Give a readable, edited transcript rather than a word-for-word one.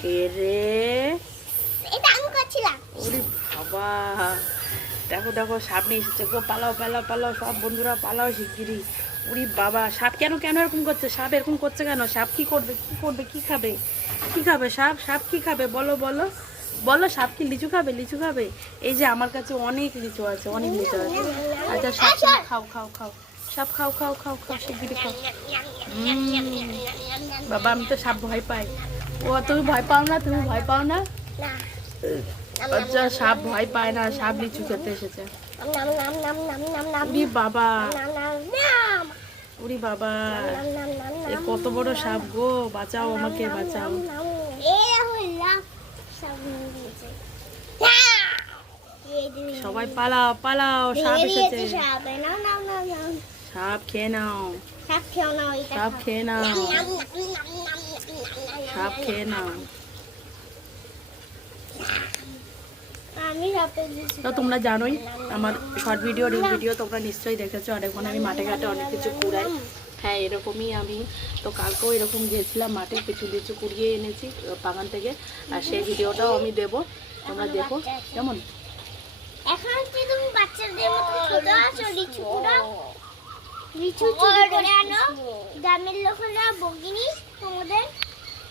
কে রে? এটা আমি করছিলাম। ওরে বাবা, দেখো দেখো সাপ নিয়ে এসেছে গো, পালাও পালাও পালাও, সব বন্ধুরা পালাও শিগগিরই। ওরে বাবা, সাপ কেন কেন এরকম করছে? সাপ এরকম করছে কেন? সাপ কি করবে, কি করবে, কি খাবে, কি খাবে সাপ? সাপ কি খাবে বলো বলো বলো, সাপ কি লিচু খাবে? লিচু খাবে? এই যে আমার কাছে অনেক লিচু আছে, অনেক লিচু আছে। আচ্ছা সাপ, তুমি খাও খাও খাও, সাপ খাও খাও খাও খাও, শিগগিরই খাও। বাবা আমি তো সাপ ভয় পাই। ও তুমি ভয় পাও না? তুমি ভয় পাও না? না। আচ্ছা সাপ ভয় পায় না, সাপ লিচু খেতে এসেছে। নাম নাম নাম নাম নাম নাম উরি বাবা, নাম নাম নাম উরি বাবা, নাম নাম নাম এ কত বড় সাপ গো, বাঁচাও আমাকে, বাঁচাও। সবাই পালাও পালাও, সাপ এসেছে। সাপ খেয়ে নাও, সাপ খেয়ে নাও, সাপ খেয়ে নাও। তো তোমরা জানোই আমার শর্ট ভিডিও, রিল ভিডিও তোমরা নিশ্চয়ই দেখেছো। আর এখন আমি মাঠে ঘাটে অনেক কিছু কুড়াই। হ্যাঁ এরকমই আমি তো কালকেও এরকম গিয়েছিলাম মাঠে, কিছু লিচু কুড়িয়ে এনেছি বাগান থেকে। আর সেই ভিডিওটাও আমি দেবো, তোমরা দেখো কেমন। এখন কি তুমি বাচ্চাদের মতো ছোট আছো? লিচু কুড়াও, লিচু চুরি করে আনো, গ্রামের লোকেরা বকিনি তোমাদের।